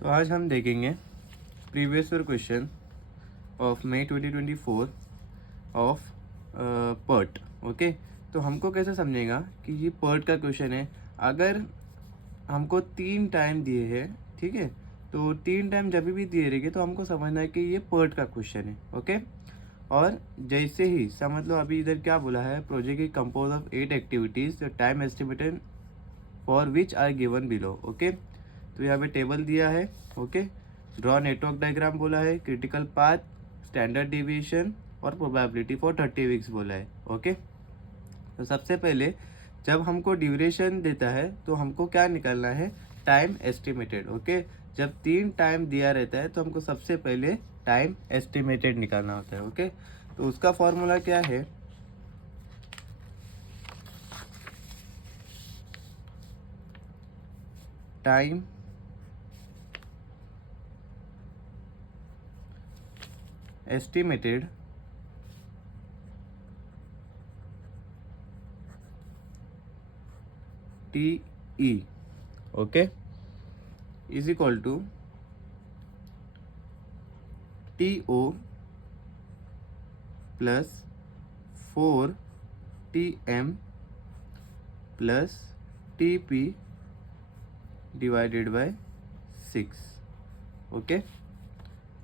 तो आज हम देखेंगे previous year question of May 2024 of PERT. Okay, तो हमको कैसे समझेगा कि ये पर्ट का क्वेश्चन है। अगर हमको 3 टाइम दिए हैं, ठीक है, तो 3 टाइम जब भी दिए रहेंगे तो हमको समझना है कि ये पर्ट का क्वेश्चन है। ओके, और जैसे ही समझ लो, अभी इधर क्या बोला है, project is compose of 8 activities, the time estimated for which are given below. Okay, तो यहाँ पे टेबल दिया है। ओके, ड्रॉ नेटवर्क डायग्राम बोला है, क्रिटिकल पाथ, स्टैंडर्ड डिविएशन और प्रोबेबिलिटी फॉर 30 वीक्स बोला है। ओके, तो सबसे पहले जब हमको ड्यूरेशन देता है तो हमको क्या निकालना है, टाइम एस्टिमेटेड। ओके, जब 3 टाइम दिया रहता है तो हमको सबसे पहले टाइम एस्टिमेटेड निकालना होता है। ओके, तो उसका फॉर्मूला क्या है, time estimated TE, okay, is equal to TO plus 4TM plus TP divided by 6। Okay,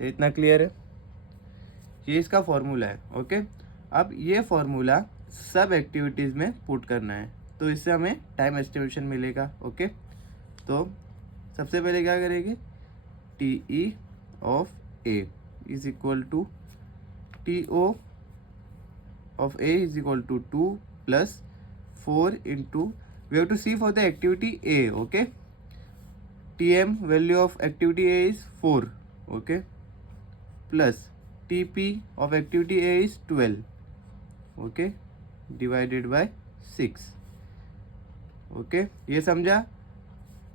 इतना क्लियर है, ये इसका फॉर्मूला है। ओके, अब ये फॉर्मूला सब एक्टिविटीज़ में पुट करना है, तो इससे हमें टाइम एस्टिमेशन मिलेगा। ओके, तो सबसे पहले क्या करेंगे, TE of A is equal to TO of A is equal to 2 plus 4 into, we have to see for the activity A। Okay, TM value of activity A is 4, okay, plus TP of activity A is 12, okay, divided by 6। okay, ये समझा।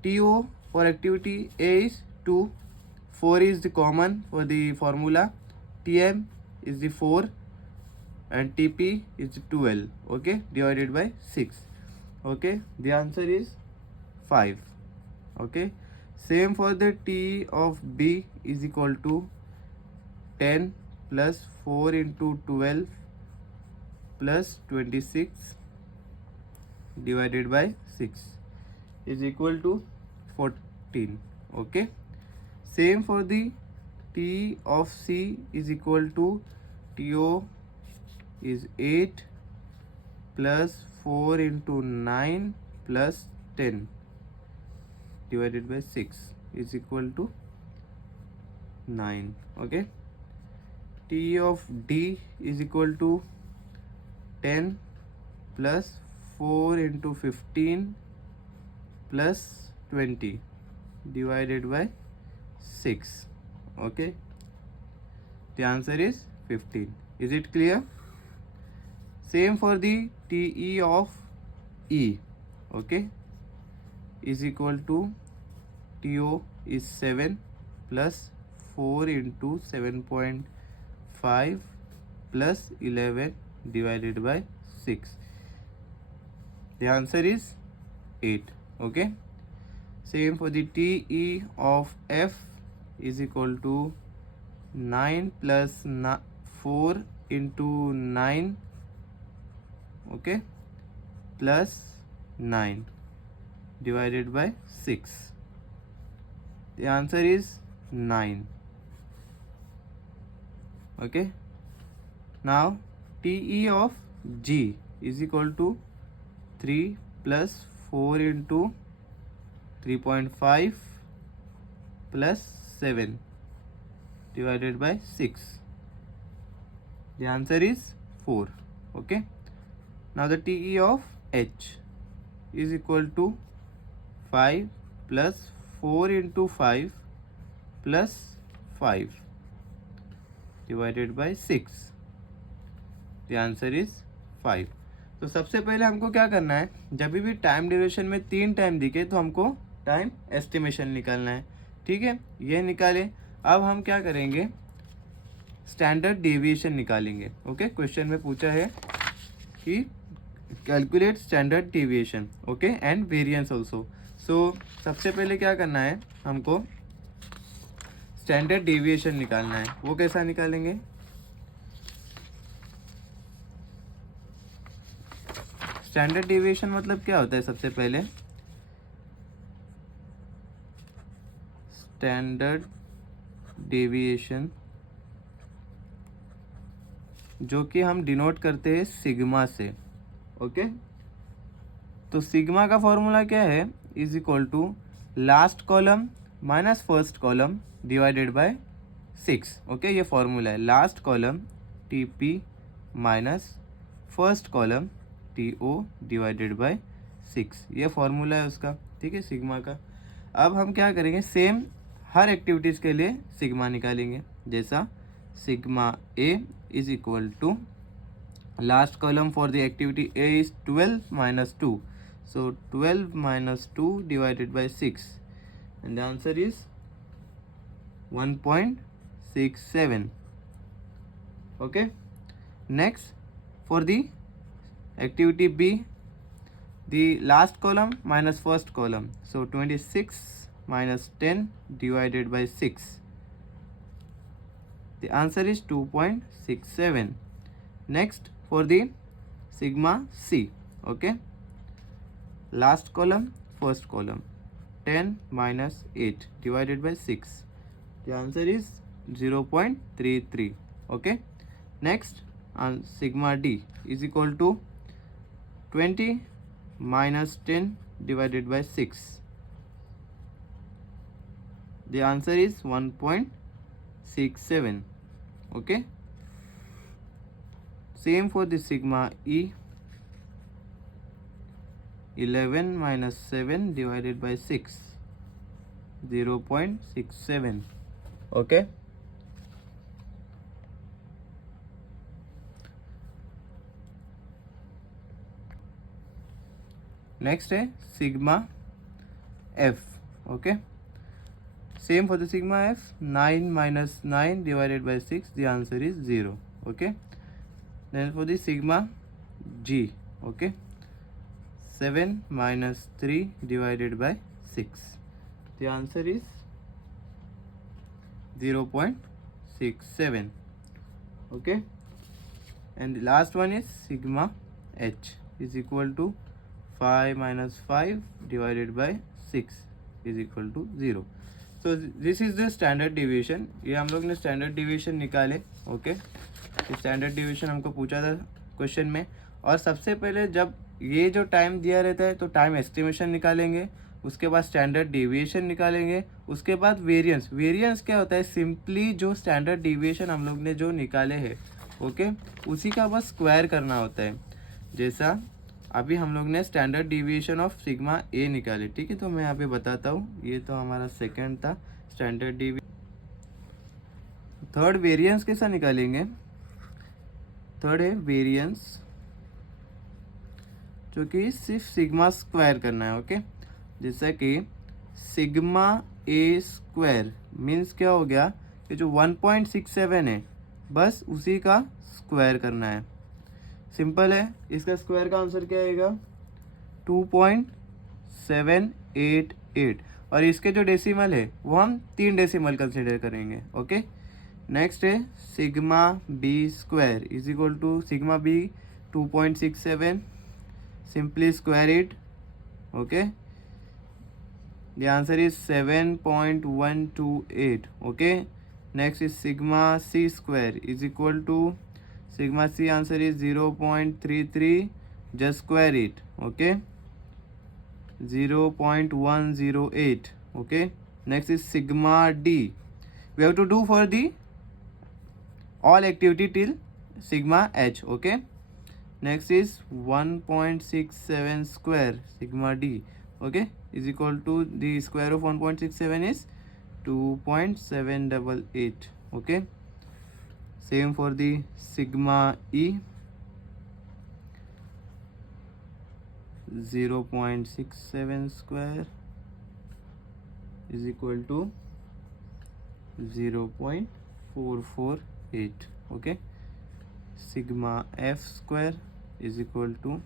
TO for activity A is 2, 4 is the common for the formula, TM is the 4 and TP is 12, okay, divided by 6। okay, the answer is 5। okay, same for the T of B is equal to 10 plus 4 into 12 plus 26 divided by 6 is equal to 14। okay, same for the T of C is equal to TO is 8 plus 4 into 9 plus 10 divided by 6 is equal to 9। okay, T of D is equal to 10 plus 4 into 15 plus 20 divided by 6। okay, the answer is 15। is it clear? Same for the TE of E, okay, is equal to TO is 7 plus 4 into 7.5 plus 11 divided by 6। the answer is 8। okay, same for the TE of F is equal to 9 plus 4 into 9, okay, plus 9 divided by 6। the answer is 9। okay, now TE of G is equal to 3 plus 4 into 3.5 plus 7 divided by 6। the answer is 4। okay, now the TE of H is equal to 5 plus 4 into 5 plus 5 divided by 6। the answer is 5। तो सबसे पहले हमको क्या करना है, जब भी time duration में 3 टाइम दिखे तो हमको टाइम एस्टिमेशन निकालना है। ठीक है, ये निकाले। अब हम क्या करेंगे, स्टैंडर्ड डेविएशन निकालेंगे। ओके, क्वेश्चन में पूछा है कि calculate standard deviation, okay, and variance also. So सबसे पहले क्या करना है हमको, स्टैंडर्ड डेविएशन निकालना है। वो कैसा निकालेंगे? स्टैंडर्ड डेविएशन मतलब क्या होता है? सबसे पहले स्टैंडर्ड डेविएशन जो कि हम डिनोट करते हैं सिग्मा से। ओके, तो सिग्मा का फॉर्मूला क्या है? Is equal to last column minus first column divided by 6। Okay, ये फॉर्मूला है। Last column T P minus first column T O divided by 6, ये फॉर्मूला है उसका। ठीक है, सिग्मा का। अब हम क्या करेंगे? सेम हर एक्टिविटीज़ के लिए सिग्मा निकालेंगे। जैसा sigma A is equal to last column for the activity A is 12 minus 2, so 12 minus 2 divided by 6, and the answer is 1.67. okay, next for the activity B, the last column minus first column, so 26 minus 10 divided by 6, the answer is 2.67. next for the sigma C, okay, last column first column 10 minus 8 divided by 6, the answer is 0.33. okay, next on sigma D is equal to 20 minus 10 divided by 6, the answer is 1.67. okay, same for the sigma E, 11 minus 7 divided by 6, 0.67. okay, next है sigma F. okay, same for the sigma F, 9 minus 9 divided by 6, the answer is 0. okay, then for the sigma G, okay, 7 minus 3 divided by 6, the answer is 0.67. okay, and the last one is sigma H is equal to 5 minus 5 divided by 6 is equal to 0. so this is the standard deviation. ये हम लोग ने standard deviation निकाले. Okay, standard deviation हमको पूछा था question में. और सबसे पहले जब ये जो टाइम दिया रहता है तो टाइम एस्टिमेशन निकालेंगे, उसके बाद स्टैंडर्ड डेविएशन निकालेंगे, उसके बाद वेरिएंस. वेरिएंस क्या होता है? सिंपली जो स्टैंडर्ड डेविएशन हम लोग ने जो निकाले हैं, ओके, उसी का बस स्क्वायर करना होता है. जैसा अभी हम लोग ने स्टैंडर्ड डेविएशन ऑफ सिग्मा ए निकाले. ठीक है, तो मैं यहाँ पे बताता हूँ. ये तो हमारा सेकंड था स्टैंडर्ड डेविएशन. थर्ड वेरिएंस कैसा निकालेंगे? थर्ड है वेरिएंस जो कि सिर्फ सिग्मा स्क्वायर करना है. ओके, जैसा कि सिग्मा ए स्क्वायर मीन्स क्या हो गया कि जो 1.67 है बस उसी का स्क्वायर करना है. सिंपल है. इसका स्क्वायर का आंसर क्या आएगा? 2.788. और इसके जो डेसिमल है वो हम 3 डेसिमल कंसिडर करेंगे. ओके, नेक्स्ट है sigma B square is equal to sigma B 2.67. Simply square it. Okay, the answer is 7.128. Okay, next is sigma C square is equal to sigma c, answer is 0.33. just square it. okay, 0.108. okay, next is sigma d. We have to do for the all activity till sigma h. okay, next is 1.67 square sigma d, okay, is equal to the square of 1.67 is 2.788. okay, same for the sigma e, 0.67 square is equal to 0.448. okay, sigma f square is equal to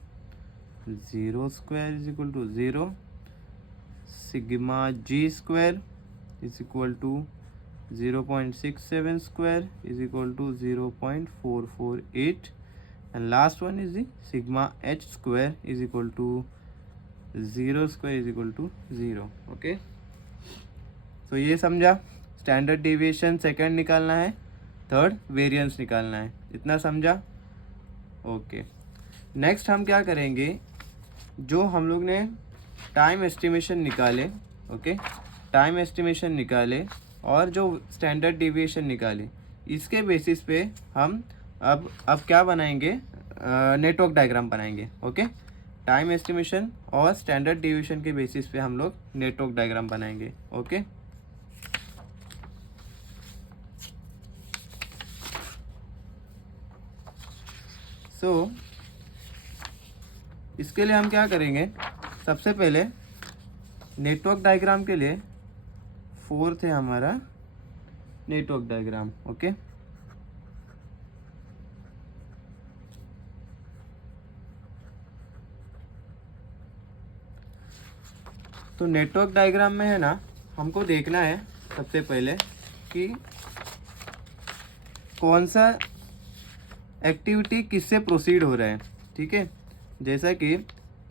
0 square is equal to 0. sigma g square is equal to 0.67 square is equal to 0.448, and last one is the sigma h square is equal to 0 square is equal to 0. Okay, तो ये समझा, standard deviation second निकालना है, third variance निकालना है, इतना समझा. Okay, next हम क्या करेंगे, जो हम लोग ने टाइम एस्टिमेशन निकाले, ओके, टाइम एस्टिमेशन निकाले और जो स्टैंडर्ड डिविएशन निकाले, इसके बेसिस पे हम अब क्या बनाएंगे, नेटवर्क डायग्राम बनाएंगे. ओके, टाइम एस्टिमेशन और स्टैंडर्ड डिविएशन के बेसिस पे हम लोग नेटवर्क डायग्राम बनाएंगे. ओके, सो इसके लिए हम क्या करेंगे, सबसे पहले नेटवर्क डायग्राम के लिए फोर्थ है हमारा नेटवर्क डायग्राम. ओके, तो नेटवर्क डायग्राम में है ना, हमको देखना है सबसे पहले कि कौन सा एक्टिविटी किससे प्रोसीड हो रहा है. ठीक है, जैसा कि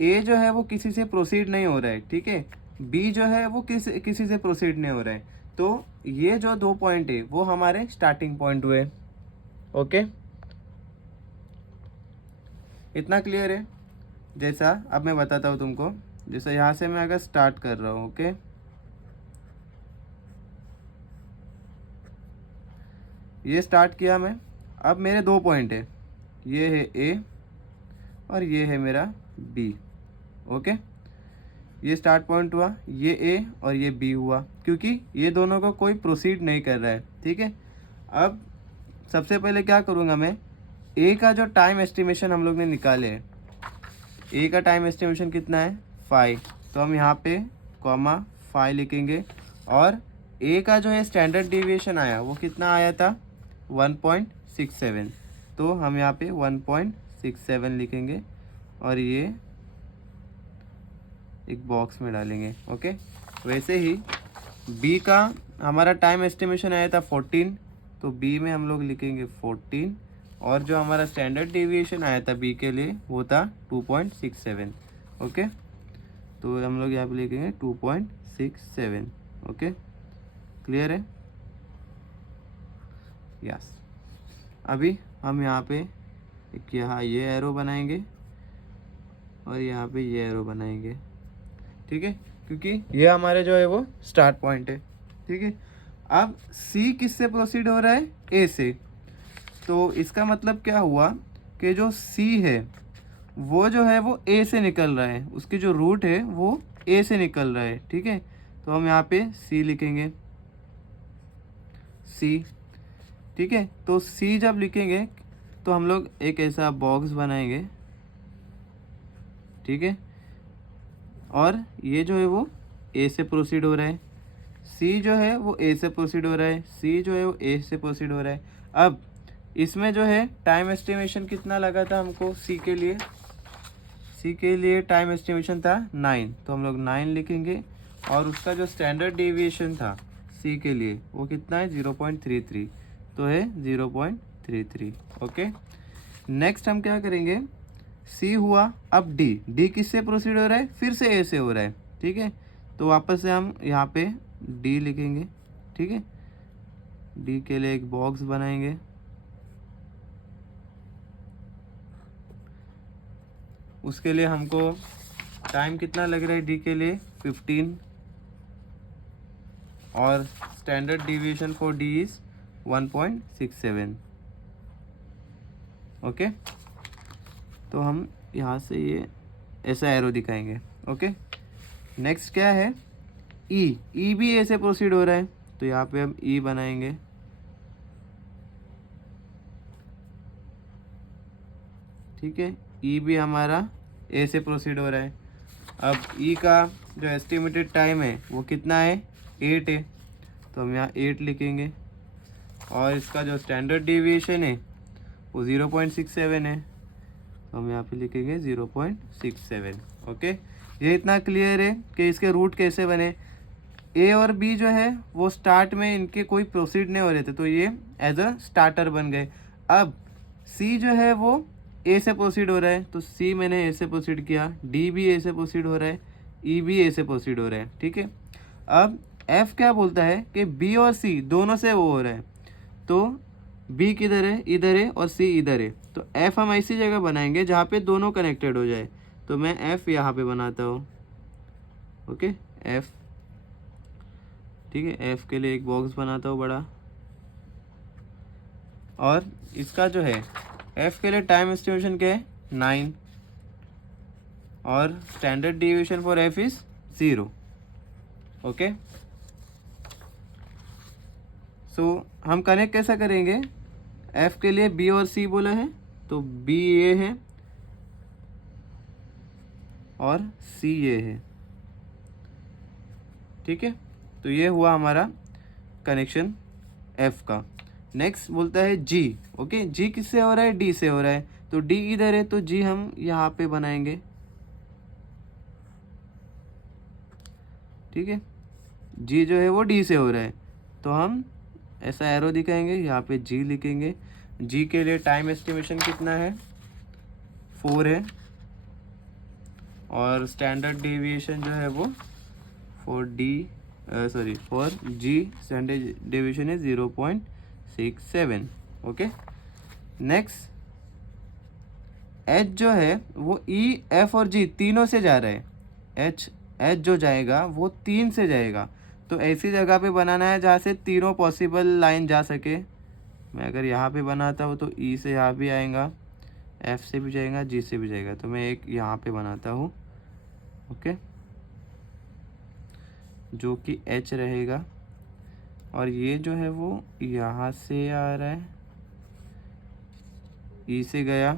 ए जो है वो किसी से प्रोसीड नहीं हो रहा है. ठीक है, बी जो है वो किसी से प्रोसीड नहीं हो रहा है. तो ये जो 2 पॉइंट है वो हमारे स्टार्टिंग पॉइंट हुए. ओके, इतना क्लियर है. जैसा अब मैं बताता हूँ तुमको, जैसा यहाँ से मैं अगर स्टार्ट कर रहा हूँ, ओके, ये स्टार्ट किया मैं. अब मेरे 2 पॉइंट है, ये है ए और ये है मेरा बी. ओके, ये स्टार्ट पॉइंट हुआ, ये ए और ये बी हुआ, क्योंकि ये दोनों को कोई प्रोसीड नहीं कर रहा है. ठीक है, अब सबसे पहले क्या करूँगा मैं, ए का जो टाइम एस्टिमेशन हम लोग ने निकाले है, ए का टाइम एस्टिमेशन कितना है 5, तो हम यहाँ पे कॉमा 5 लिखेंगे. और ए का जो है स्टैंडर्ड डिविएशन आया वो कितना आया था 1.67, तो हम यहाँ पे 1.67 लिखेंगे और ये एक बॉक्स में डालेंगे. ओके, वैसे ही बी का हमारा टाइम एस्टिमेशन आया था 14, तो बी में हम लोग लिखेंगे 14, और जो हमारा स्टैंडर्ड डिविएशन आया था बी के लिए वो था 2.67. ओके, तो हम लोग यहाँ पे लिखेंगे 2.67. ओके, क्लियर है. यस, अभी हम यहाँ पे एक यहाँ ये एरो बनाएंगे और यहाँ पे ये एरो बनाएंगे. ठीक है, क्योंकि ये हमारे जो है वो स्टार्ट पॉइंट है. ठीक है, अब सी किससे प्रोसीड हो रहा है, ए से. तो इसका मतलब क्या हुआ कि जो सी है वो जो है वो ए से निकल रहा है, उसकी जो रूट है वो ए से निकल रहा है. ठीक है, तो हम यहाँ पे सी लिखेंगे, सी. ठीक है, तो सी जब लिखेंगे तो हम लोग एक ऐसा बॉक्स बनाएंगे. ठीक है, और ये जो है वो ए से प्रोसीड हो रहा है, सी जो है वो ए से प्रोसीड हो रहा है, सी जो है वो ए से प्रोसीड हो रहा है. अब इसमें जो है टाइम एस्टिमेशन कितना लगा था हमको सी के लिए, सी के लिए टाइम एस्टिमेशन था 9, तो हम लोग 9 लिखेंगे. और उसका जो स्टैंडर्ड डेविएशन था सी के लिए वो कितना है 0.33, तो है 0.33. ओके, नेक्स्ट हम क्या करेंगे, सी हुआ, अब डी किससे प्रोसीड हो रहा है, फिर से ए से हो रहा है. ठीक है, तो वापस से हम यहाँ पे डी लिखेंगे. ठीक है, डी के लिए एक बॉक्स बनाएंगे. उसके लिए हमको टाइम कितना लग रहा है डी के लिए 15, और standard deviation for D is 1.67. Okay, तो हम यहाँ से ये ऐसा एरो दिखाएंगे. ओके, नेक्स्ट क्या है, ई भी ए से प्रोसीड हो रहा है, तो यहाँ पे हम ई बनाएंगे. ठीक है, ई भी हमारा ए से प्रोसीड हो रहा है. अब ई का जो एस्टिमेटेड टाइम है वो कितना है 8 है, तो हम यहाँ 8 लिखेंगे. और इसका जो स्टैंडर्ड डिविएशन है वो 0.67 है, तो हम यहाँ पे लिखेंगे 0.67. ओके, ये इतना क्लियर है कि इसके रूट कैसे बने. ए और बी जो है वो स्टार्ट में इनके कोई प्रोसीड नहीं हो रहे थे, तो ये एज अ स्टार्टर बन गए। अब सी जो है वो ए से प्रोसीड हो रहा है, तो सी मैंने ए से प्रोसीड किया, डी भी ए से प्रोसीड हो रहा है, ई भी ए से प्रोसीड हो रहा है, ठीक है। अब एफ क्या बोलता है कि बी और सी दोनों से वो हो रहा है, तो बी किधर है, इधर है, और सी इधर है, तो एफ हम ऐसी जगह बनाएंगे जहाँ पे दोनों कनेक्टेड हो जाए, तो मैं एफ यहाँ पे बनाता हूँ, ओके एफ, ठीक है। एफ के लिए एक बॉक्स बनाता हूँ बड़ा, और इसका जो है एफ के लिए टाइम एस्टिमेशन क्या है 9, और standard deviation for F is 0, okay. So हम कनेक्ट कैसा करेंगे, एफ के लिए बी और सी बोला है, तो बी ये है और सी ये है, ठीक है। तो ये हुआ हमारा कनेक्शन एफ का। नेक्स्ट बोलता है जी, ओके, जी किससे हो रहा है, डी से हो रहा है, तो डी इधर है, तो जी हम यहाँ पे बनाएंगे, ठीक है। जी जो है वो डी से हो रहा है, तो हम ऐसा एरो दिखाएंगे, यहाँ पे जी लिखेंगे। जी के लिए टाइम एस्टिमेशन कितना है 4 है, और स्टैंडर्ड डेविएशन जो है वो फॉर जी स्टैंडर्ड डेविएशन है 0.67, ओके। नेक्स्ट एच जो है वो ई, एफ और जी तीनों से जा रहा है, एच जो जाएगा वो 3 से जाएगा, तो ऐसी जगह पे बनाना है जहाँ से तीनों पॉसिबल लाइन जा सके। मैं अगर यहाँ पे बनाता हूँ तो ई से यहाँ भी आएगा, एफ से भी जाएगा, जी से भी जाएगा, तो मैं एक यहाँ पे बनाता हूँ, ओके, जो कि एच रहेगा, और ये जो है वो यहाँ से आ रहा है, ई से गया,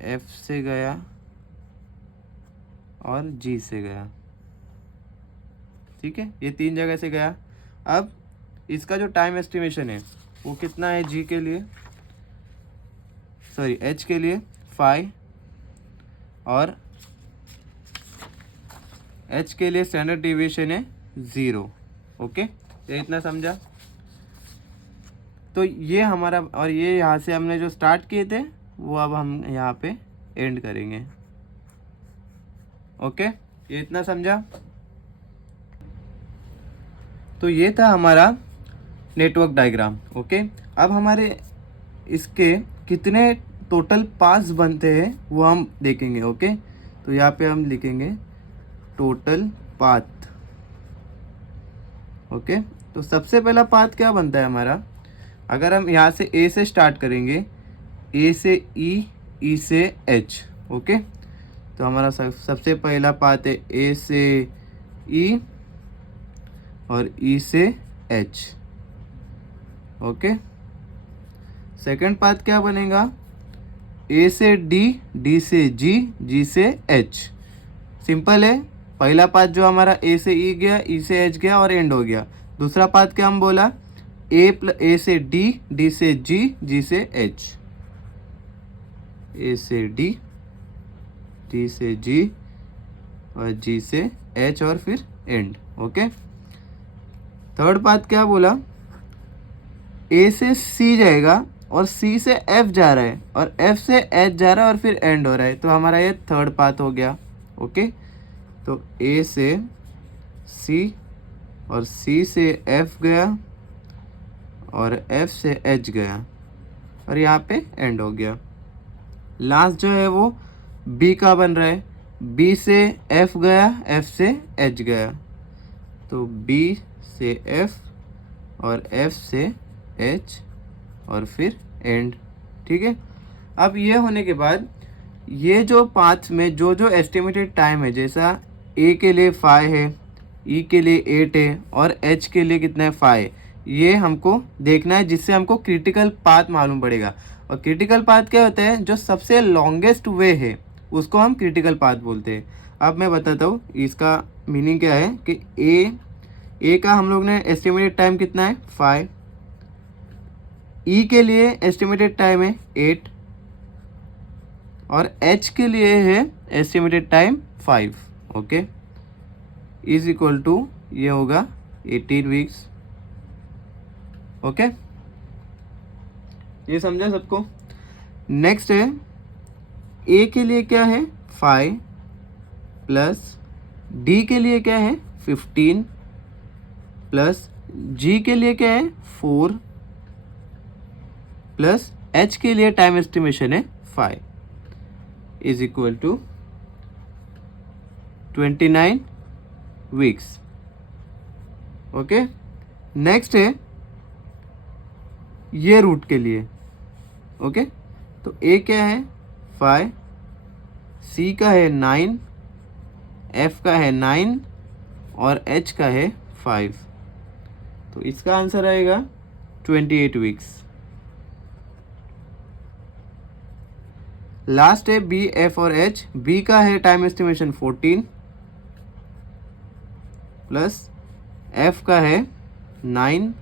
एफ से गया, और जी से गया, ठीक है। ये 3 जगह से गया। अब इसका जो टाइम एस्टिमेशन है वो कितना है, जी के लिए, सॉरी एच के लिए 5, और एच के लिए स्टैंडर्ड डिविएशन है 0, ओके। ये इतना समझा। तो ये हमारा, और ये यहाँ से हमने जो स्टार्ट किए थे वो अब हम यहाँ पे एंड करेंगे, ओके। ये इतना समझा। तो ये था हमारा नेटवर्क डायग्राम, ओके। अब हमारे इसके कितने टोटल पाथ्स बनते हैं वो हम देखेंगे, ओके। तो यहाँ पे हम लिखेंगे टोटल पाथ, ओके। तो सबसे पहला पाथ क्या बनता है हमारा, अगर हम यहाँ से ए से स्टार्ट करेंगे, ए से ई, ई से एच, ओके। तो हमारा सबसे पहला पाथ है ए से ई और ई से एच, ओके। सेकंड पाथ क्या बनेगा, ए से डी, डी से जी, जी से एच। सिंपल है, पहला पाथ जो हमारा ए से ई गया, ई से एच गया और एंड हो गया। दूसरा पाथ क्या हम बोला, ए से डी, डी से जी, जी से एच, ए से डी, डी से जी और जी से एच, और फिर एंड, ओके। थर्ड पाथ क्या बोला, ए से सी जाएगा और सी से एफ जा रहा है और एफ से एच जा रहा है और फिर एंड हो रहा है, तो हमारा ये थर्ड पाथ हो गया, ओके। तो ए से सी और सी से एफ गया और एफ से एच गया और यहाँ पे एंड हो गया। लास्ट जो है वो बी का बन रहा है, बी से एफ गया, एफ से एच गया, तो बी से एफ और एफ से एच और फिर एंड, ठीक है। अब ये होने के बाद ये जो पाथ में जो जो एस्टिमेटेड टाइम है, जैसा ए के लिए 5 है, ई के लिए 8 है और एच के लिए कितना है 5, ये हमको देखना है, जिससे हमको क्रिटिकल पाथ मालूम पड़ेगा। और क्रिटिकल पाथ क्या होता है, जो सबसे लॉन्गेस्ट वे है उसको हम क्रिटिकल पाथ बोलते हैं। अब मैं बताता हूँ इसका मीनिंग क्या है कि ए का हम लोग ने एस्टिमेटेड टाइम कितना है 5, ई के लिए एस्टिमेटेड टाइम है 8 और एच के लिए है estimated time 5, okay, is equal to ये होगा 18 वीक्स। ओके, ये समझा सबको। नेक्स्ट है ए के लिए क्या है 5 प्लस डी के लिए क्या है 15 प्लस जी के लिए क्या है 4 प्लस एच के लिए टाइम एस्टिमेशन है 5 is equal to 29 weeks. Okay, next है ये रूट के लिए। ओके, तो ए क्या है 5, सी का है 9, एफ का है 9 और एच का है 5। तो इसका आंसर आएगा 28 वीक्स। लास्ट है बी, एफ और एच। बी का है टाइम एस्टिमेशन 14 प्लस एफ का है 9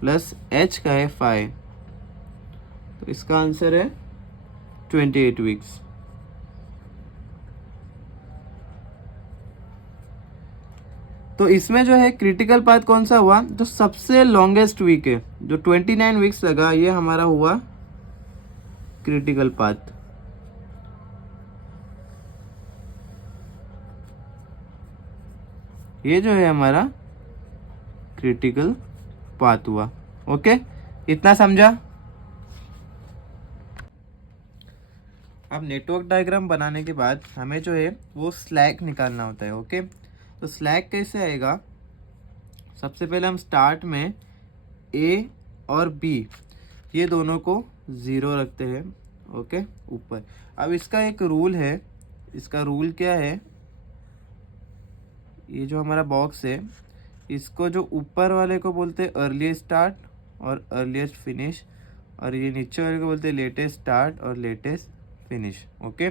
प्लस एच का है 5। तो इसका आंसर है 28 वीक्स। तो इसमें जो है क्रिटिकल पाथ कौन सा हुआ, जो सबसे लॉन्गेस्ट वीक है, जो 29 वीक्स लगा, ये हमारा हुआ क्रिटिकल पाथ। ये जो है हमारा क्रिटिकल पाथ हुआ। ओके, इतना समझा। अब नेटवर्क डायग्राम बनाने के बाद हमें जो है वो स्लैक निकालना होता है। ओके, तो स्लैक कैसे आएगा, सबसे पहले हम स्टार्ट में ए और बी ये दोनों को 0 रखते हैं। ओके, ऊपर। अब इसका एक रूल है, इसका रूल क्या है, ये जो हमारा बॉक्स है इसको जो ऊपर वाले को बोलते हैं अर्लीस्ट स्टार्ट और अर्लीस्ट फिनिश, और ये नीचे वाले को बोलते हैं लेटेस्ट स्टार्ट और लेटेस्ट फिनिश। ओके,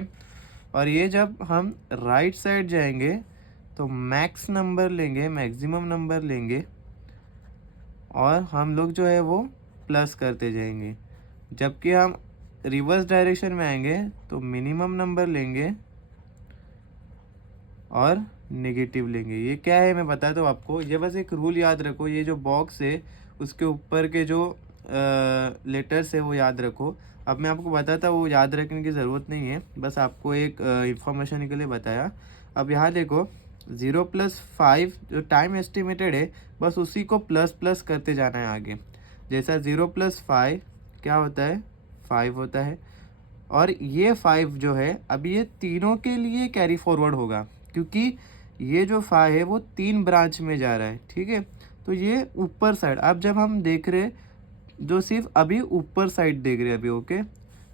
और ये जब हम राइट साइड जाएंगे तो मैक्स नंबर लेंगे, मैक्सिमम नंबर लेंगे, और हम लोग जो है वो प्लस करते जाएंगे। जबकि हम रिवर्स डायरेक्शन में आएंगे तो मिनिमम नंबर लेंगे और नेगेटिव लेंगे। ये क्या है मैं बताता हूँ आपको, ये बस एक रूल याद रखो। ये जो बॉक्स है उसके ऊपर के जो लेटर्स है वो याद रखो। अब मैं आपको बताता हूँ, वो याद रखने की ज़रूरत नहीं है, बस आपको एक इंफॉर्मेशन के लिए बताया। अब यहाँ देखो 0 + 5 जो टाइम एस्टिमेटेड है, बस उसी को प्लस प्लस करते जाना है आगे। जैसा 0 + 5 क्या होता है 5 होता है, और ये 5 जो है अब ये तीनों के लिए कैरी फॉरवर्ड होगा, क्योंकि ये जो 5 है वो 3 ब्रांच में जा रहा है। ठीक है, तो ये ऊपर साइड, अब जब हम देख रहे जो सिर्फ अभी ऊपर साइड देख रहे हैं अभी। ओके,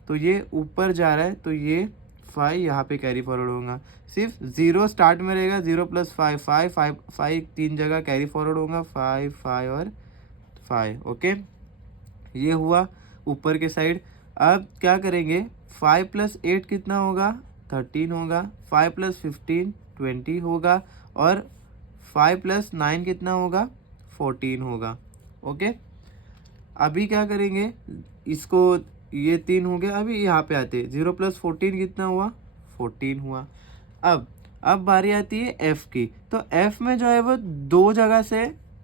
तो ये ऊपर जा रहा है, तो ये 5 यहाँ पे कैरी फॉरवर्ड होगा। सिर्फ 0 स्टार्ट में रहेगा, 0 + 5 5 5 5 3 जगह कैरी फॉरवर्ड होगा, 5 5 और 5। ओके, ये हुआ ऊपर के साइड। अब क्या करेंगे, 5 + 8 कितना होगा 13 होगा, 5 + 15 20 होगा, और 5 + 9 कितना होगा 14 होगा। ओके, अभी क्या करेंगे, इसको ये 3 हो गया। अभी यहाँ पे आते 0 + 14 कितना हुआ 14 हुआ। अब बारी आती है एफ की। तो एफ में जो है वो 2 जगह से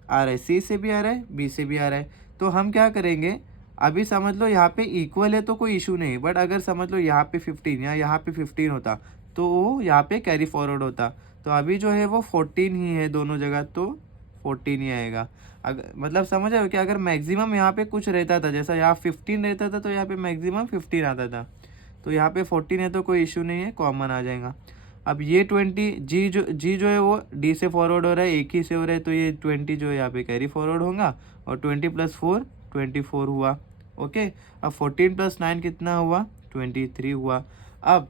आ रहा है, सी से भी आ रहा है, बी से भी आ रहा है। तो हम क्या करेंगे, अभी समझ लो यहाँ पे इक्वल है तो कोई इशू नहीं, बट अगर समझ लो यहाँ पे 15 या यहाँ पे 15 होता तो वो यहाँ पे कैरी फॉरवर्ड होता। तो अभी जो है वो 14 ही है दोनों जगह, तो 14 ही आएगा। अगर मतलब समझ रहे हो कि अगर मैक्सिमम यहाँ पे कुछ रहता था, जैसा यहाँ 15 रहता था तो यहाँ पे मैक्सिमम 15 आता था, तो यहाँ पे 14 है तो कोई इशू नहीं है, कॉमन आ जाएगा। अब ये 20 जी जो है वो डी से फॉरवर्ड हो रहा है, एक ही से हो रहा है, तो ये 20 जो है यहाँ पे कैरी फॉरवर्ड होगा, और 20 + 4 24 हुआ। ओके, अब 14 + 9 कितना हुआ 23 हुआ। अब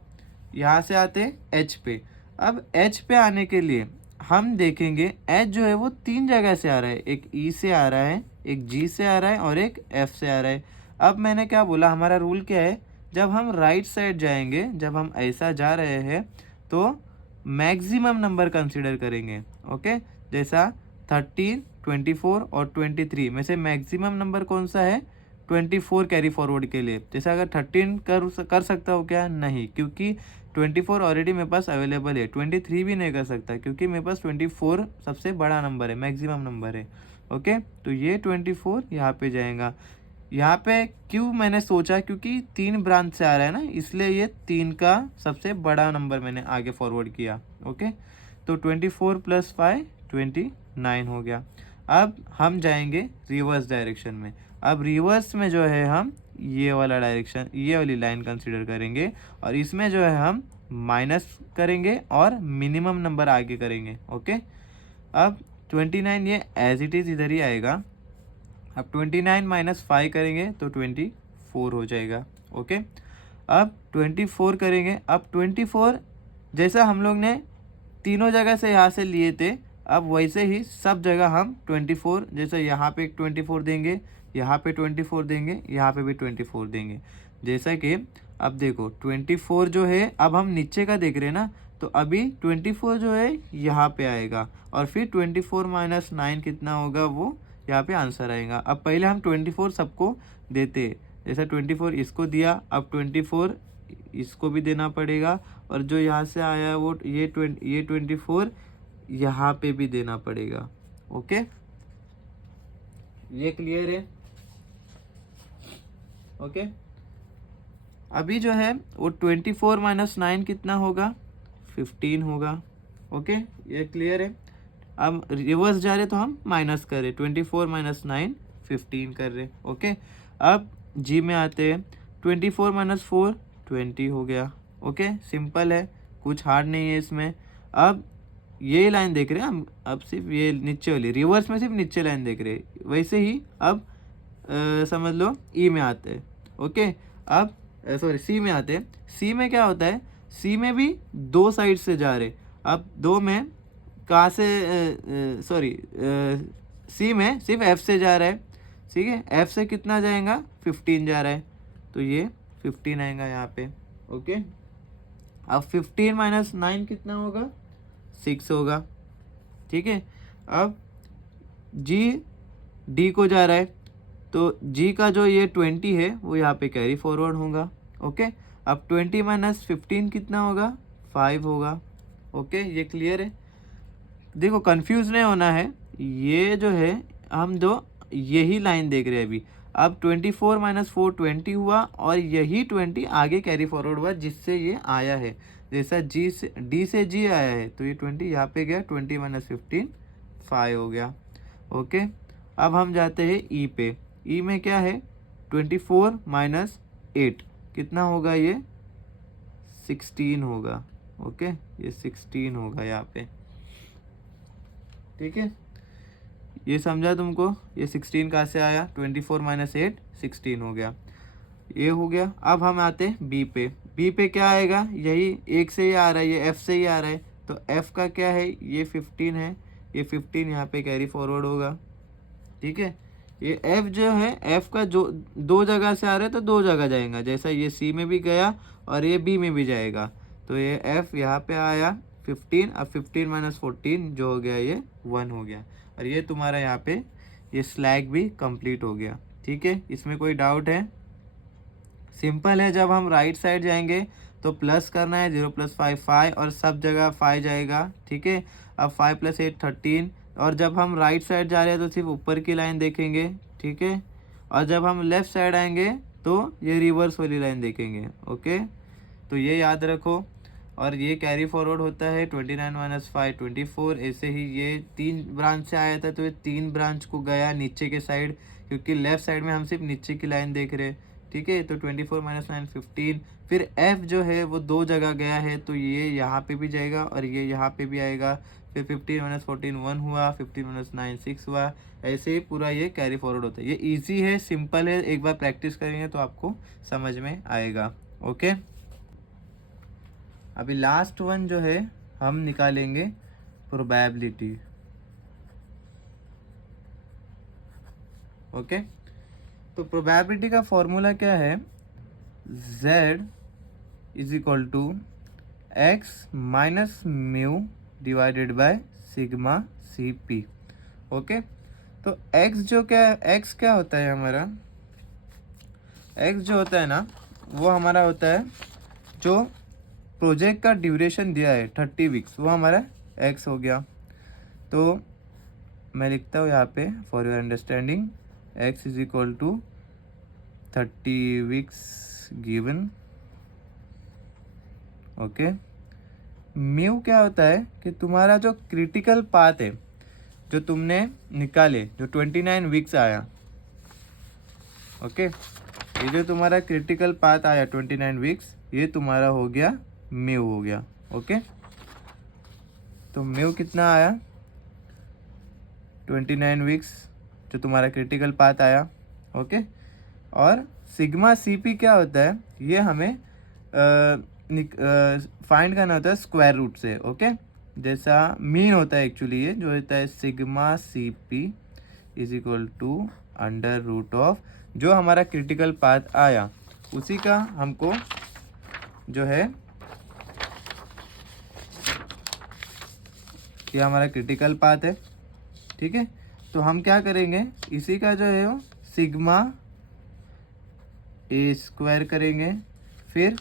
यहाँ से आते हैं एच पे। अब एच पे आने के लिए हम देखेंगे एच जो है वो 3 जगह से आ रहा है, एक ई से आ रहा है, एक जी से आ रहा है, और एक एफ से आ रहा है। अब मैंने क्या बोला, हमारा रूल क्या है, जब हम राइट साइड जाएंगे, जब हम ऐसा जा रहे हैं तो मैक्सिमम नंबर कंसीडर करेंगे। ओके, जैसा 13 24 और 23 में से मैक्सिमम नंबर कौन सा है 24 कैरी फॉरवर्ड के लिए। जैसे अगर 13 कर सकता हो क्या? नहीं, क्योंकि 24 ऑलरेडी मेरे पास अवेलेबल है। 23 भी नहीं कर सकता क्योंकि मेरे पास 24 सबसे बड़ा नंबर है, मैक्सिमम नंबर है। ओके, तो ये 24 यहाँ पे जाएगा। यहाँ पे क्यों मैंने सोचा, क्योंकि 3 ब्रांच से आ रहा है ना, इसलिए ये 3 का सबसे बड़ा नंबर मैंने आगे फॉरवर्ड किया। ओके, तो 24 + 5 29 हो गया। अब हम जाएंगे रिवर्स डायरेक्शन में। अब रिवर्स में जो है हम ये वाला डायरेक्शन, ये वाली लाइन कंसीडर करेंगे और इसमें जो है हम माइनस करेंगे और मिनिमम नंबर आगे करेंगे। ओके, अब 29 ये एज इट इज़ इधर ही आएगा। अब 29 - 5 करेंगे तो 24 हो जाएगा। ओके, अब 24 करेंगे। अब 24 जैसा हम लोग ने तीनों जगह से यहाँ से लिए थे, अब वैसे ही सब जगह हम 24, जैसे यहाँ पे 24 देंगे, यहाँ पे 24 देंगे, यहाँ पे भी 24 देंगे। जैसा कि अब देखो 24 जो है, अब हम नीचे का देख रहे हैं ना, तो अभी 24 जो है यहाँ पे आएगा और फिर 24 - 9 कितना होगा, वो यहाँ पे आंसर आएगा। अब पहले हम 24 सबको देते, जैसा 24 इसको दिया, अब 24 इसको भी देना पड़ेगा और जो यहाँ से आया वो ये 24 यहाँ पे भी देना पड़ेगा। ओके, ये क्लियर है? ओके, अभी जो है वो 24 - 9 कितना होगा, 15 होगा। ओके, ये क्लियर है? अब रिवर्स जा रहे तो हम माइनस कर रहे, 24 - 9 15 कर रहे। ओके, अब जी में आते हैं, 24 - 4 20 हो गया। ओके, सिंपल है, कुछ हार्ड नहीं है इसमें। अब ये लाइन देख रहे हैं हम, अब सिर्फ ये नीचे वाली, रिवर्स में सिर्फ नीचे लाइन देख रहे हैं। वैसे ही अब समझ लो ई में आते हैं। ओके, अब सॉरी सी में आते हैं। सी में क्या होता है, सी में भी दो साइड से जा रहे। अब दो में कहाँ से, सॉरी सी में सिर्फ एफ से जा रहा है। ठीक है, एफ से कितना जाएगा, 15 जा रहा है, तो ये 15 आएगा यहाँ पे। ओके, अब 15 - 9 कितना होगा, 6 होगा। ठीक है, अब जी डी को जा रहा है, तो जी का जो ये 20 है वो यहाँ पे कैरी फॉरवर्ड होगा। ओके, अब 20 - 15 कितना होगा, 5 होगा। ओके, ये क्लियर है? देखो कंफ्यूज नहीं होना है, ये जो है हम दो यही लाइन देख रहे हैं अभी। अब 24 - 4 20 हुआ और यही 20 आगे कैरी फॉरवर्ड हुआ जिससे ये आया है। जैसा जी से डी से जी आया है तो ये 20 यहाँ पे गया, 20 - 15 5 हो गया। ओके, अब हम जाते हैं ई पे। ई में क्या है, 24 - 8 कितना होगा, ये 16 होगा। ओके, ये 16 होगा यहाँ पे। ठीक है, ये समझा तुमको? ये 16 कहाँ से आया, 24 - 8 16 हो गया, ये हो गया। अब हम आते हैं बी पे। बी पे क्या आएगा, यही एक से ही आ रहा है, ये एफ से ही आ रहा है, तो एफ का क्या है, ये 15 है, ये 15 यहाँ पे कैरी फॉरवर्ड होगा। ठीक है, ये एफ जो है, एफ का जो दो जगह से आ रहा है तो दो जगह जाएगा, जैसा ये सी में भी गया और ये बी में भी जाएगा, तो ये एफ यहाँ पे आया 15। अब 15 - 14 जो हो गया ये 1 हो गया और ये तुम्हारा यहाँ पे ये स्लैग भी कंप्लीट हो गया। ठीक है, इसमें कोई डाउट है? सिंपल है, जब हम राइट साइड जाएंगे तो प्लस करना है, 0 + 5 5 और सब जगह 5 जाएगा। ठीक है, अब 5 + 8 13 और जब हम राइट साइड जा रहे हैं तो सिर्फ ऊपर की लाइन देखेंगे। ठीक है, और जब हम लेफ़्ट साइड आएंगे तो ये रिवर्स वाली लाइन देखेंगे। ओके, तो ये याद रखो। और ये कैरी फॉरवर्ड होता है 29 - 5 24। ऐसे ही ये 3 ब्रांच से आया था तो ये 3 ब्रांच को गया नीचे के साइड, क्योंकि लेफ़्ट साइड में हम सिर्फ नीचे की लाइन देख रहे हैं। ठीक है, तो 24 - 9 15। फिर एफ जो है वो दो जगह गया है, तो ये यहाँ पे भी जाएगा और ये यहाँ पे भी आएगा। फिर 15 - 14 1 हुआ, 15 - 9 6 हुआ। ऐसे ही पूरा ये कैरी फॉरवर्ड होता है। ये इजी है, सिंपल है, एक बार प्रैक्टिस करेंगे तो आपको समझ में आएगा। ओके, अभी लास्ट वन जो है हम निकालेंगे प्रोबेबिलिटी। ओके, तो प्रोबेबिलिटी का फॉर्मूला क्या है, z = x - mu / sigma CP। Okay, तो x जो क्या, x क्या होता है हमारा, एक्स जो होता है ना वो हमारा होता है जो प्रोजेक्ट का ड्यूरेशन दिया है 30 वीक्स, वो हमारा एक्स हो गया। तो मैं लिखता हूँ यहाँ पे for your understanding X is equal to 30 weeks given. Okay, mu क्या होता है कि तुम्हारा जो क्रिटिकल पाथ है जो तुमने निकाले, जो 29 वीक्स आया। ओके, ये जो तुम्हारा क्रिटिकल पाथ आया 29 वीक्स, ये तुम्हारा हो गया म्यू हो गया। ओके, तो म्यू कितना आया 29 वीक्स जो तुम्हारा क्रिटिकल पाथ आया। ओके, और सिग्मा सीपी क्या होता है ये हमें फाइंड करना होता है स्क्वायर रूट से। ओके, जैसा मीन होता है एक्चुअली ये जो होता है sigma CP is equal to under root of जो हमारा क्रिटिकल पाथ आया उसी का हमको जो है ये हमारा क्रिटिकल पाथ है। ठीक है, तो हम क्या करेंगे इसी का जो है वो सिग्मा ए स्क्वायर करेंगे, फिर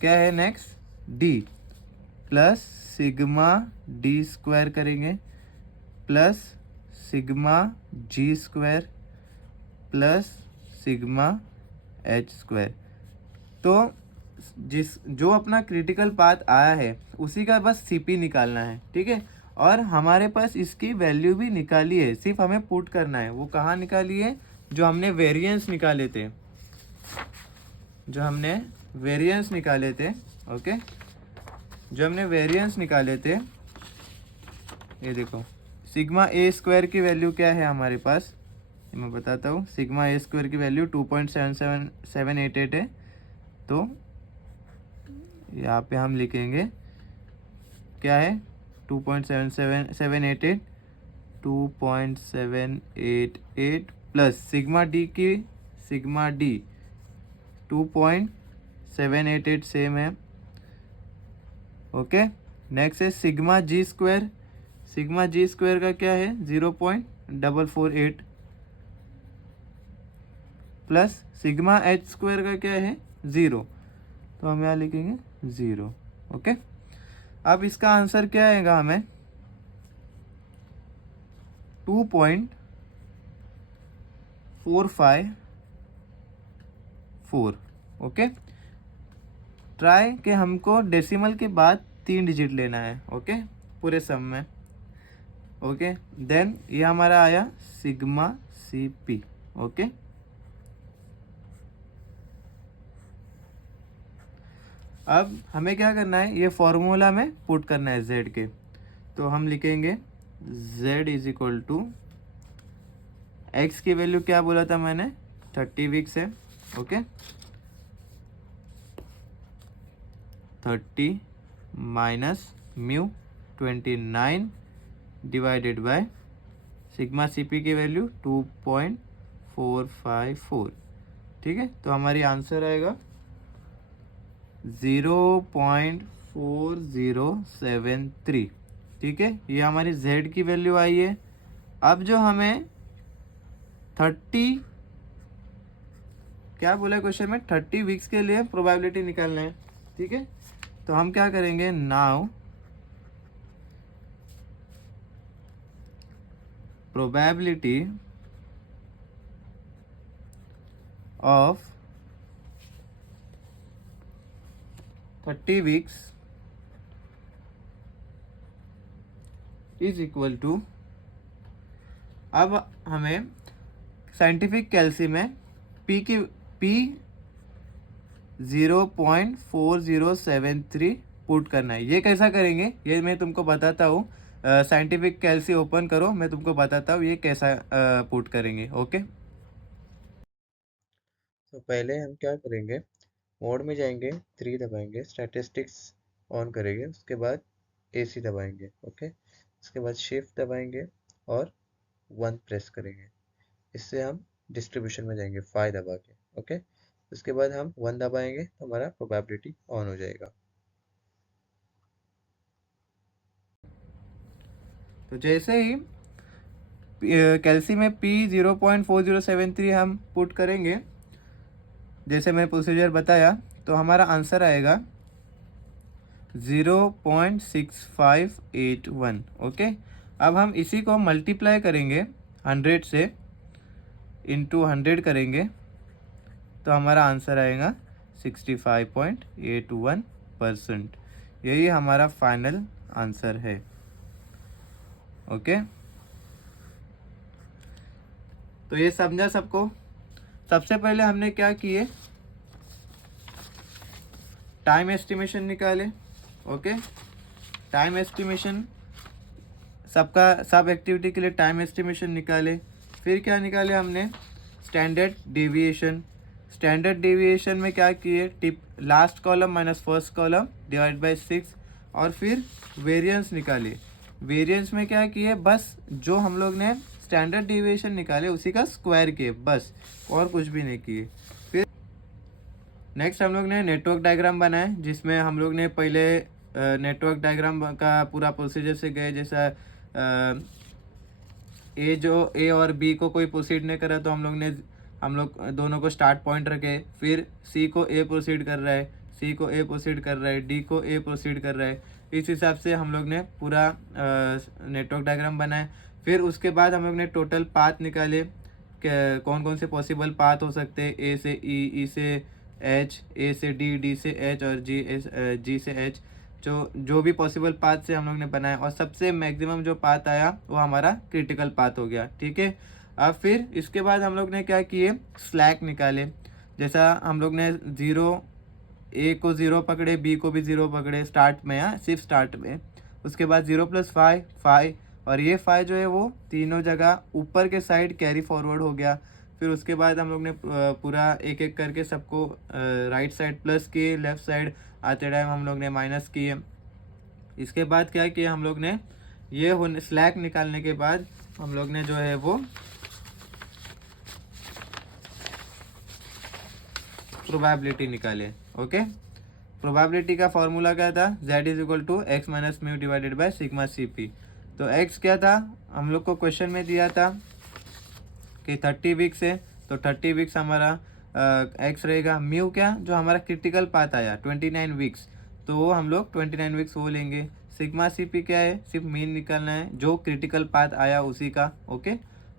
क्या है next D plus sigma D square करेंगे plus sigma G square plus sigma H square. तो जो अपना क्रिटिकल पाथ आया है उसी का बस सीपी निकालना है। ठीक है, और हमारे पास इसकी वैल्यू भी निकाली है, सिर्फ हमें पुट करना है। वो कहाँ निकाली है, जो हमने वेरिएंस निकाले थे, जो हमने वेरिएंस निकाले थे। ओके, जो हमने वेरिएंस निकाले थे, ये देखो सिग्मा ए स्क्वायर की वैल्यू क्या है हमारे पास, मैं बताता हूँ। सिग्मा ए स्क्वायर की वैल्यू 2.77788 है। तो यहाँ पे हम लिखेंगे क्या है 2.77788 2.788 प्लस सिग्मा डी 2.788 सेम है। ओके, नेक्स्ट है सिग्मा जी स्क्वायर का क्या है 0.448 प्लस सिग्मा एच स्क्वायर का क्या है 0, तो हम यहाँ लिखेंगे 0। ओके, अब इसका आंसर क्या आएगा हमें 2.454। ओके, ट्राई कि हमको डेसिमल के बाद 3 डिजिट लेना है। ओके, पूरे सम में। ओके, देन ये हमारा आया सिग्मा सी पी। ओके, अब हमें क्या करना है ये फॉर्मूला में पुट करना है z के। तो हम लिखेंगे z is equal to X की वैल्यू क्या बोला था मैंने 30 वीक्स है। Okay, 30 minus mu 29 divided by sigma CP की वैल्यू 2.454। ठीक है, तो हमारी आंसर आएगा 0.4073। ठीक है, ये हमारी z की वैल्यू आई है। अब जो हमें 30 क्या बोला क्वेश्चन में 30 वीक्स के लिए प्रोबेबिलिटी निकालना है। ठीक है, तो हम क्या करेंगे now probability of 30 weeks is equal to, अब हमें साइंटिफिक कैल्सी में P 0.4073 पुट करना है। ये कैसा करेंगे ये मैं तुमको बताता हूँ। साइंटिफिक कैल्सी ओपन करो, मैं तुमको बताता हूँ ये कैसा पुट करेंगे। ओके, तो पहले हम क्या करेंगे मोड में जाएंगे, 3 दबाएंगे, स्टैटिस्टिक्स ऑन करेंगे, उसके बाद AC दबाएंगे। ओके, उसके बाद शिफ्ट दबाएंगे और 1 प्रेस करेंगे। इससे हम डिस्ट्रीब्यूशन में जाएंगे 5 दबा के। ओके, उसके बाद हम 1 दबाएंगे तो हमारा प्रोबेबिलिटी ऑन हो जाएगा। तो जैसे ही कैल्सी में P 0.4073 हम पुट करेंगे, जैसे मैं प्रोसीजर बताया, तो हमारा आंसर आएगा 0.6581। ओके, अब हम इसी को मल्टीप्लाई करेंगे 100 से, इंटू 100 करेंगे, तो हमारा आंसर आएगा 65.81%। यही हमारा फाइनल आंसर है। ओके, तो ये समझा सबको। सबसे पहले हमने क्या किए, टाइम एस्टिमेशन निकाले। ओके, टाइम एस्टिमेशन, सबका सब एक्टिविटी के लिए टाइम एस्टिमेशन निकाले। फिर क्या निकाले हमने, स्टैंडर्ड डेविएशन। स्टैंडर्ड डेविएशन में क्या किए, tip last column minus first column divide by 6। और फिर वेरिएंस निकाले। वेरिएंस में क्या किए, बस जो हम लोग ने स्टैंडर्ड डेविएशन निकाले उसी का स्क्वायर किए, बस, और कुछ भी नहीं किए। फिर नेक्स्ट हम लोग ने नेटवर्क डायग्राम बनाए, जिसमें हम लोग ने पहले नेटवर्क डायग्राम का पूरा प्रोसीजर से गए। जैसा ए और बी को कोई प्रोसीड नहीं करा, तो हम लोग दोनों को स्टार्ट पॉइंट रखे। फिर सी को ए प्रोसीड कर रहा है, सी को ए प्रोसीड कर रहा है, डी को ए प्रोसीड कर रहा है। इस हिसाब से हम लोग ने पूरा नेटवर्क डायग्राम बनाया। फिर उसके बाद हम लोग ने टोटल पाथ निकाले, कौन कौन से पॉसिबल पाथ हो सकते हैं, ए से ई, ई से एच, ए से डी, डी से एच, और जी से एच। जो भी पॉसिबल पाथ से हम लोग ने बनाया, और सबसे मैक्सिमम जो पाथ आया वो हमारा क्रिटिकल पाथ हो गया। ठीक है, अब फिर इसके बाद हम लोग ने क्या किए, स्लैक निकाले। जैसा हम लोग ने ए को 0 पकड़े, बी को भी 0 पकड़े स्टार्ट में, सिर्फ स्टार्ट में। उसके बाद 0 + 5 5, और ये 5 जो है वो तीनों जगह ऊपर के साइड कैरी फॉरवर्ड हो गया। फिर उसके बाद हम लोग ने पूरा एक एक करके सबको राइट साइड प्लस किए, लेफ्ट साइड आते टाइम हम लोग ने माइनस किए। इसके बाद क्या किया हम लोग ने, ये स्लैक निकालने के बाद हम लोग ने जो है वो प्रोबेबिलिटी निकाले। ओके, प्रोबेबिलिटी का फॉर्मूला क्या था, z = x - μ divided by sigma CP। तो x क्या था, हम लोग को क्वेश्चन में दिया था कि 30 वीक्स है, तो 30 वीक्स हमारा x रहेगा। म्यू क्या, जो हमारा क्रिटिकल पाथ आया 29 वीक्स, तो वो हम लोग 29 वीक्स वो लेंगे। सिग्मा CP क्या है, सिर्फ मीन निकालना है, जो क्रिटिकल पाथ आया उसी का। ओके,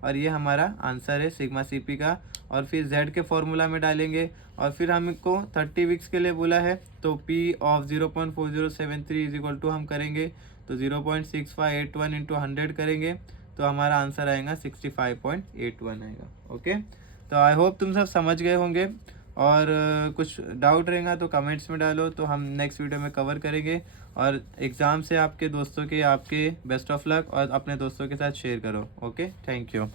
और ये हमारा आंसर है सिग्मा CP का। और फिर z के फॉर्मूला में डालेंगे, और फिर हमको 30 वीक्स के लिए बोला है, तो P of 0.4073 = हम करेंगे तो 0.6581 × 100 करेंगे, तो हमारा आंसर आएगा 65.81 आएगा। ओके, तो आई होप तुम सब समझ गए होंगे, और कुछ डाउट रहेगा तो कमेंट्स में डालो, तो हम नेक्स्ट वीडियो में कवर करेंगे। और एग्ज़ाम से आपके दोस्तों के, आपके बेस्ट ऑफ लक, और अपने दोस्तों के साथ शेयर करो। Okay, thank you.